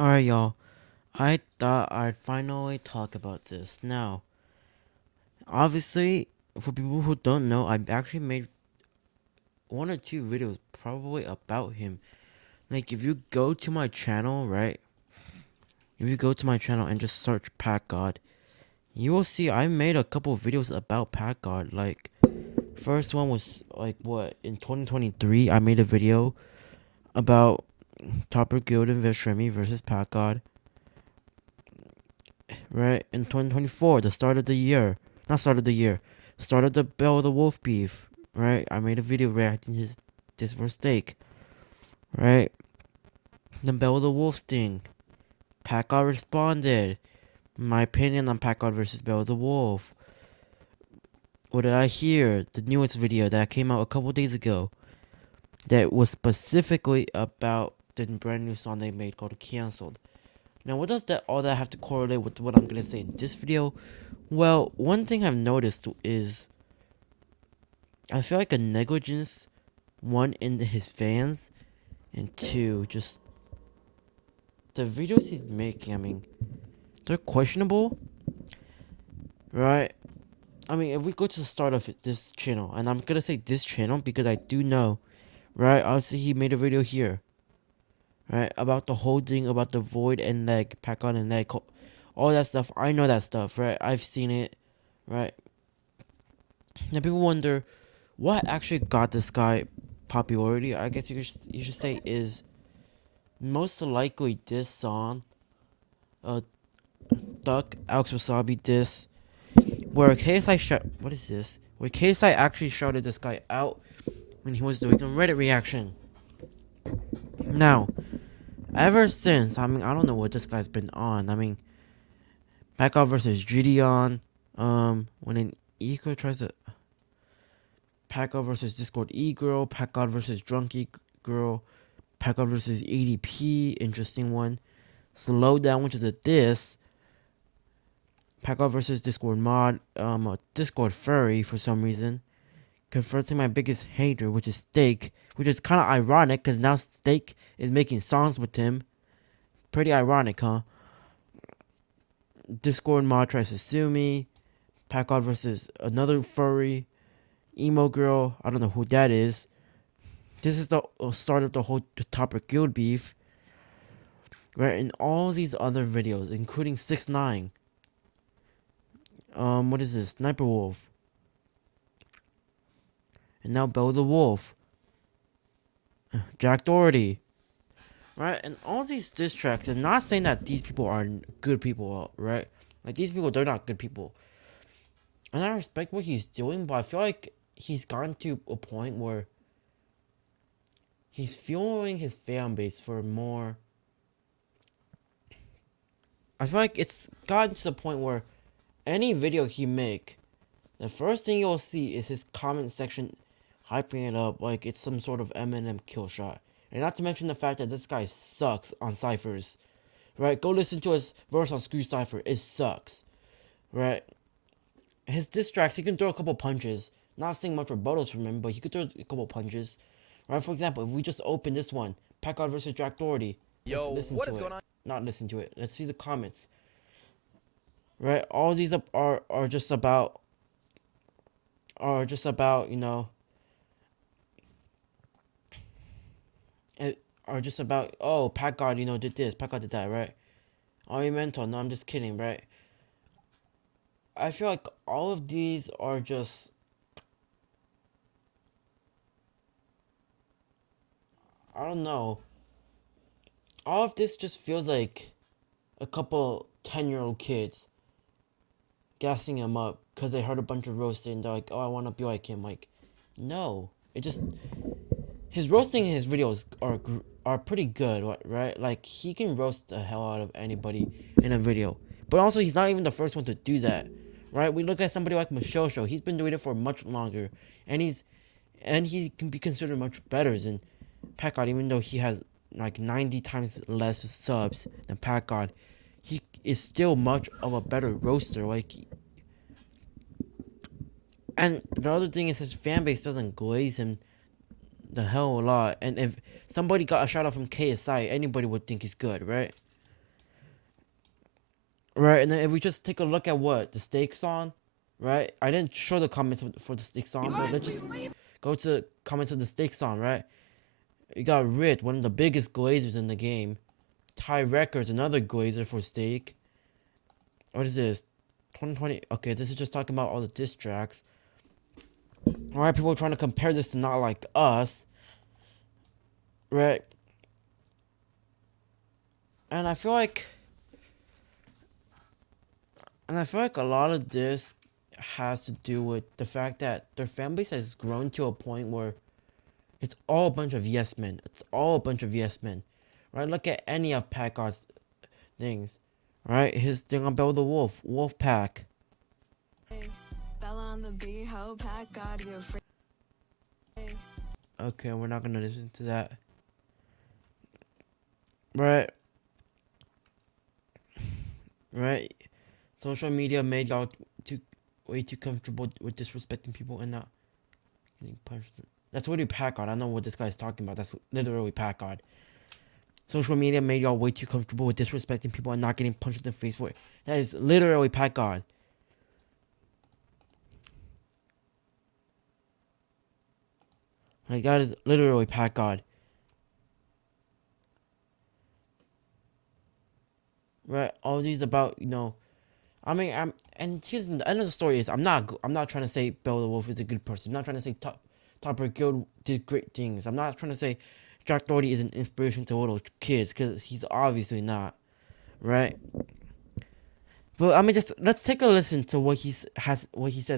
Alright, y'all. I thought I'd finally talk about this. Now, obviously, for people who don't know, I've actually made one or two videos probably about him. Like, if you go to my channel, right? If you go to my channel and just search PACKGOD, you will see I made a couple videos about PACKGOD. Like, first one was, like, what? In 2023, I made a video about Topper Guild and Vishremi versus PACKGOD. Right? In 2024, the start of the year. Not start of the year. Start of the Bell of the Wolf beef. Right? I made a video reacting to this for steak. Right? The Bell of the Wolf sting. Packard responded. My opinion on Packard versus Bell of the Wolf. What did I hear? The newest video that came out a couple days ago. That was specifically about the brand new song they made called Cancelled. Now, what does that all that have to correlate with what I'm gonna say in this video? Well, one thing I've noticed is I feel like a negligence, one, in his fans, and two, just the videos he's making. I mean, they're questionable, right? I mean, if we go to the start of this channel, and I'm gonna say this channel because I do know, right? Obviously, he made a video here, right, about the whole thing about the void and leg, pack on and leg, all that stuff. I know that stuff, right? I've seen it, right? Now people wonder what actually got this guy popularity. I guess you should say is most likely this song, uh, Duck Alex Wasabi diss, where KSI shot. What is this? Where KSI actually shouted this guy out when he was doing a Reddit reaction. Now, ever since, I mean, I don't know what this guy's been on. I mean, Packout versus Gideon. When an Eco tries to Packout versus Discord E Girl, Packout versus Drunk E Girl, Packout versus ADP, interesting one. Slowdown, which is a diss. Packout versus Discord mod, a Discord furry for some reason. Confronting my biggest hater, which is Steak, which is kind of ironic because now Steak is making songs with him. Pretty ironic, huh? Discord mod tries to sue me. Packout versus another furry. Emo girl, I don't know who that is. This is the start of the whole Topper Guild beef. Right, and all these other videos, including 6ix9ine. What is this? Sniper Wolf. And now Bell the Wolf. Jack Doherty. Right, and all these diss tracks, and not saying that these people are good people, right? Like, these people, they're not good people. And I respect what he's doing, but I feel like he's gotten to a point where he's fueling his fan base for more. I feel like it's gotten to the point where any video he make, the first thing you'll see is his comment section hyping it up like it's some sort of Eminem kill shot. And not to mention the fact that this guy sucks on ciphers. Right? Go listen to his verse on Screw Cypher. It sucks. Right? His diss tracks, he can throw a couple punches. Not seeing much rebuttals from him, but he could throw a couple punches. Right? For example, if we just open this one, Packard versus Jack Doherty. Let's Yo, listen what to is it. going on? Not listen to it. Let's see the comments. Right? All these are just about you know, are just about, oh, Packard, you know, did this, Packard did that, right? Are you mental? No, I'm just kidding, right? I feel like all of these are just, I don't know. All of this just feels like a couple 10-year-old kids gassing him up because they heard a bunch of roasting and they're like, oh, I want to be like him. Like, no. It just, his roasting in his videos are pretty good, right? Like, he can roast the hell out of anybody in a video. But also, he's not even the first one to do that, right? We look at somebody like Michelle Show. He's been doing it for much longer, and he can be considered much better than Packard, even though he has like 90 times less subs than Packard. He is still much of a better roaster. Like, and the other thing is his fan base doesn't glaze him the hell a lot. And if somebody got a shout out from KSI, anybody would think he's good, right? right? And then if we just take a look at what the Steak song, right? I didn't show the comments for the Steak song, but let's just go to comments of the Steak song, right? You got Rit, one of the biggest glazers in the game. Ty Records, another glazer for Steak. What is this? 2020. Okay, this is just talking about all the diss tracks. Alright, people are trying to compare this to Not Like Us. Right? And I feel like a lot of this has to do with the fact that their fan base has grown to a point where it's all a bunch of yes men. It's all a bunch of yes men. Right? Look at any of PACKGOD's things. Right? His thing on Bell the Wolf. Wolf Pack. Okay, we're not gonna listen to that. Right? Right? Social media made y'all way too comfortable with disrespecting people and not getting punched. That's literally PACKGOD. I don't know what this guy's talking about. That's literally PACKGOD. Social media made y'all way too comfortable with disrespecting people and not getting punched in the face for it. That is literally PACKGOD. Like, that is literally PACKGOD. Right? All these about, you know, I mean, and here's the end of the story is I'm not trying to say Bell the Wolf is a good person. I'm not trying to say Topper Guild did great things. I'm not trying to say Jack Doherty is an inspiration to little kids, because he's obviously not, right? But I mean, just let's take a listen to what he says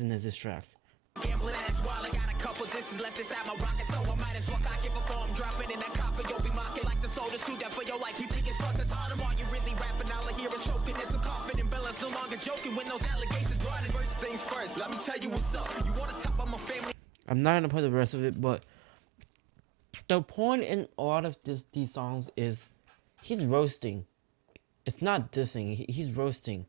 in his diss tracks. Gambling as well, I got a couple disses left inside my rocket, so I might as well cock it before I'm dropping in that coffin. You'll be mocking like the soldiers who died for your life. You think it's fun to talk them? Are you really rapping? All I hear is choking. There's some coughing and Bella's no longer joking when those allegations brought in. First things first, let me tell you what's up. You want to top on my family? I'm not gonna play the rest of it, but the point in a lot of these songs is he's roasting. It's not dissing. He's roasting,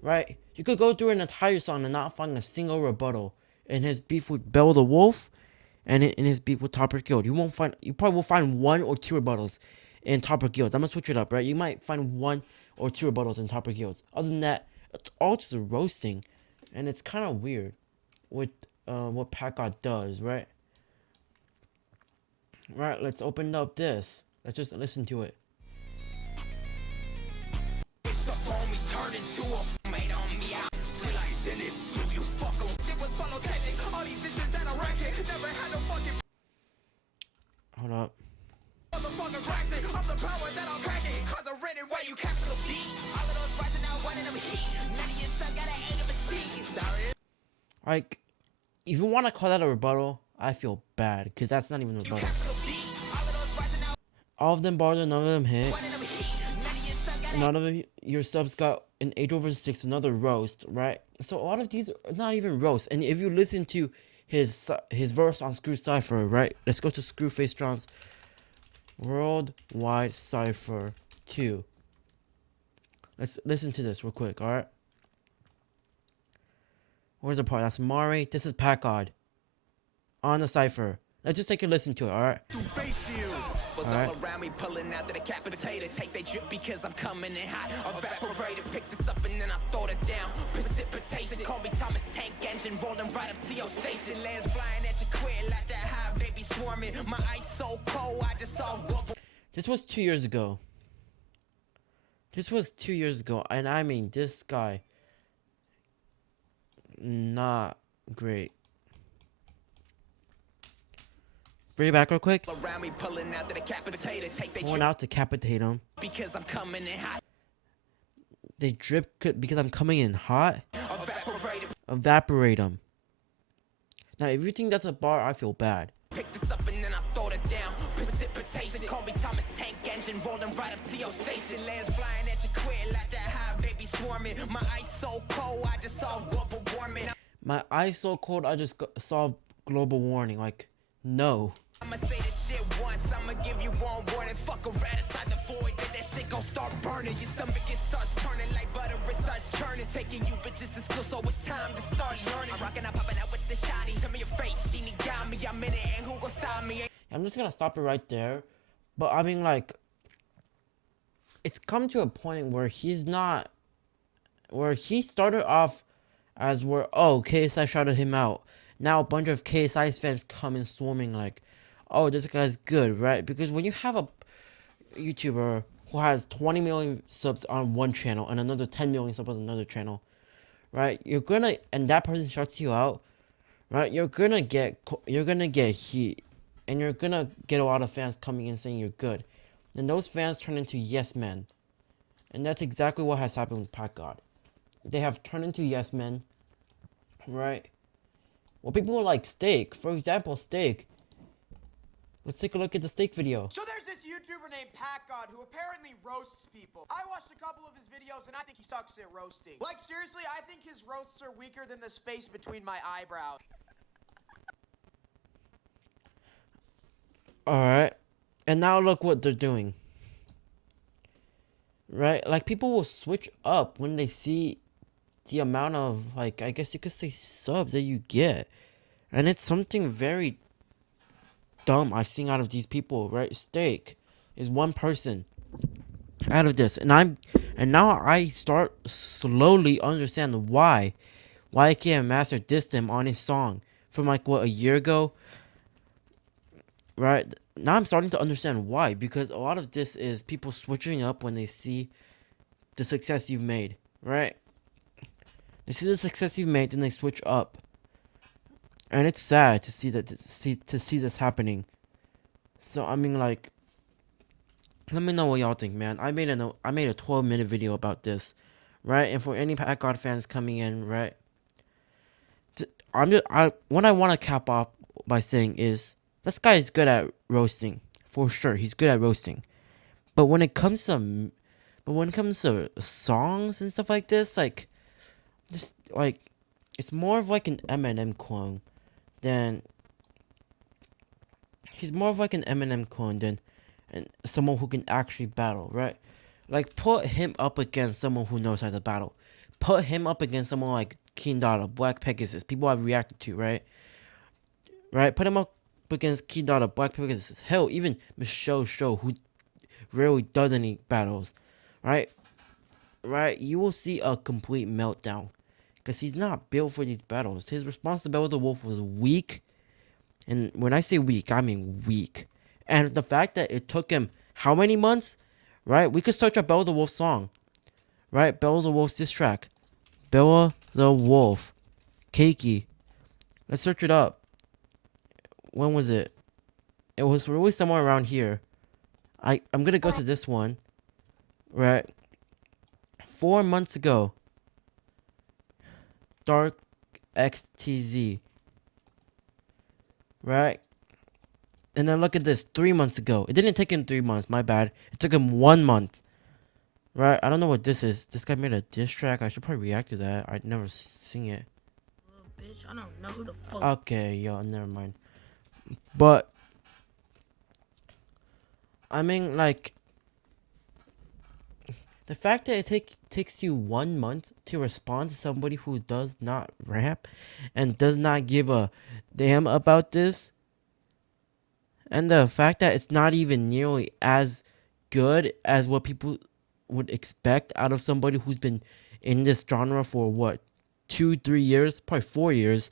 right? You could go through an entire song and not find a single rebuttal in his beef with Bell the Wolf, and in his beef with Topper Guild. You probably will find one or two rebuttals in Topper Guilds. I'm gonna switch it up, right? You might find one or two rebuttals in Topper Guilds. Other than that, it's all just roasting, and it's kind of weird with what PACKGOD does, right? Right, let's open up this. Let's just listen to it. Hold up. Like, if you want to call that a rebuttal, I feel bad, because that's not even a rebuttal. All of them bothered, none of them hit. None of your subs got an 8 over 6, another roast, right? So a lot of these are not even roast. And if you listen to his verse on Screw Cypher, right? Let's go to Screwface Strong's Worldwide Cypher 2. Let's listen to this real quick, alright? Where's the part? That's Mari. This is PACKGOD on the Cypher. Let's just take a listen to it, alright? Alright. All around me pulling out the decapitator. Take they drip because I'm coming in hot. Evaporated, pick this up and then I throw it down. Precipitation, call me Thomas Tank Engine, rolling right up to your station. Lands flying at your queer like that high baby swarming. My ice so cold, I just saw global. This was 2 years ago. And I mean, this guy, not great. Bring it back real quick. Pulling out to decapitate him. Because I'm coming in hot. They drip because I'm coming in hot. Evaporate him. Now, if you think that's a bar, I feel bad. Pick this up and then I throw it down. Precipitation, call me Thomas Tank Engine, rolling right up to your station. Lands flying at your queer like that high baby swarming. My ice so cold, I just saw global warming. My ice so cold, I just saw global warming. Like, no. I'ma say this shit once, I'ma give you one warning. Fuck a rat inside the void, then that shit gon' start burning. Your stomach it starts turning like butter, it starts churning. Taking you bitches to school, so it's time to start learning. I'm rocking up, popping out with the shotty. Tell me your face, she need got me, I'm in it, and who gon' stop me? I'm just gonna stop it right there. But I mean, like, it's come to a point where he's not where he started off as where, oh, KSI shouted him out. Now a bunch of KSI's fans come in swarming like, oh, this guy's good, right? Because when you have a YouTuber who has 20 million subs on one channel and another 10 million subs on another channel, right? And that person shouts you out, right? You're gonna get heat, and you're gonna get a lot of fans coming in saying you're good, and those fans turn into yes men, and that's exactly what has happened with PACKGOD. They have turned into yes men, right? Well, people like Steak, for example, Steak. Let's take a look at the Steak video. So there's this YouTuber named PACKGOD who apparently roasts people. I watched a couple of his videos and I think he sucks at roasting. Like seriously, I think his roasts are weaker than the space between my eyebrows. Alright. And now look what they're doing. Right? Like, people will switch up when they see the amount of, like, I guess you could say subs that you get. And it's something very dumb I've seen out of these people, right? Steak is one person out of this. And now I start slowly understand why Ike Master dissed him on his song from like what, a year ago, right? Now I'm starting to understand why, because a lot of this is people switching up when they see the success you've made, right? They see the success you've made, then they switch up, and it's sad to see that to see this happening. So I mean, like, let me know what y'all think, man. I made a 12-minute video about this, right? And for any PACKGOD fans coming in, right? What I want to cap off by saying is, this guy is good at roasting, for sure. He's good at roasting, but when it comes to songs and stuff like this, like, just like, it's more of like an Eminem clone than and someone who can actually battle, right? Like, put him up against someone who knows how to battle. Put him up against someone like King Dada, Black Pegasus, people I've reacted to, right? Right? Put him up against King Dada, Black Pegasus. Hell, even Michelle Show, who rarely does any battles, right? Right? You will see a complete meltdown, because he's not built for these battles. His response to Battle of the Wolf was weak. And when I say weak, I mean weak. And the fact that it took him how many months, right? We could search up Bella the Wolf song, right? Bella the Wolf's diss track. Bella the Wolf. Keiki. Let's search it up. When was it? It was really somewhere around here. I'm gonna go to this one, right? 4 months ago. Dark XTZ. Right? And then look at this, 3 months ago. It didn't take him 3 months, my bad. It took him 1 month. Right? I don't know what this is. This guy made a diss track. I should probably react to that. I'd never seen it. Little bitch, I don't know who the fuck. Okay, yo, never mind. But I mean, like, the fact that it takes you 1 month to respond to somebody who does not rap and does not give a damn about this, and the fact that it's not even nearly as good as what people would expect out of somebody who's been in this genre for what, 2-3 years, probably 4 years,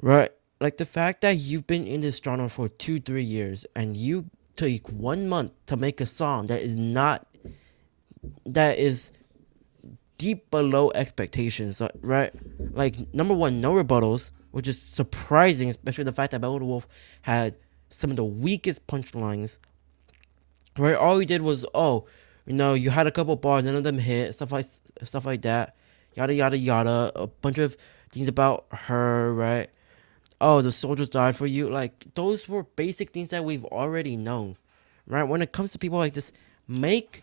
right? Like, the fact that you've been in this genre for 2-3 years and you take 1 month to make a song that is deep below expectations, right? Like, number one, no rebuttals, which is surprising, especially the fact that Battle of the Wolf had some of the weakest punchlines, right? All he did was, oh, you know, you had a couple bars, none of them hit, stuff like that, yada yada yada, a bunch of things about her, right? Oh, the soldiers died for you. Like, those were basic things that we've already known, right? When it comes to people like this, make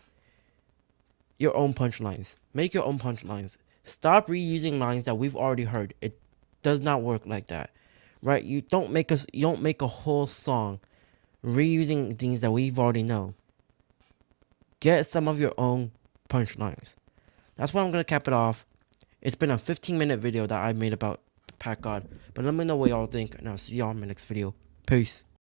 your own punchlines. Make your own punchlines. Stop reusing lines that we've already heard. It does not work like that, right? You don't make a whole song reusing things that we've already known. Get some of your own punchlines. That's why I'm gonna cap it off. It's been a 15-minute video that I made about PACKGOD, but let me know what y'all think, and I'll see y'all in my next video. Peace.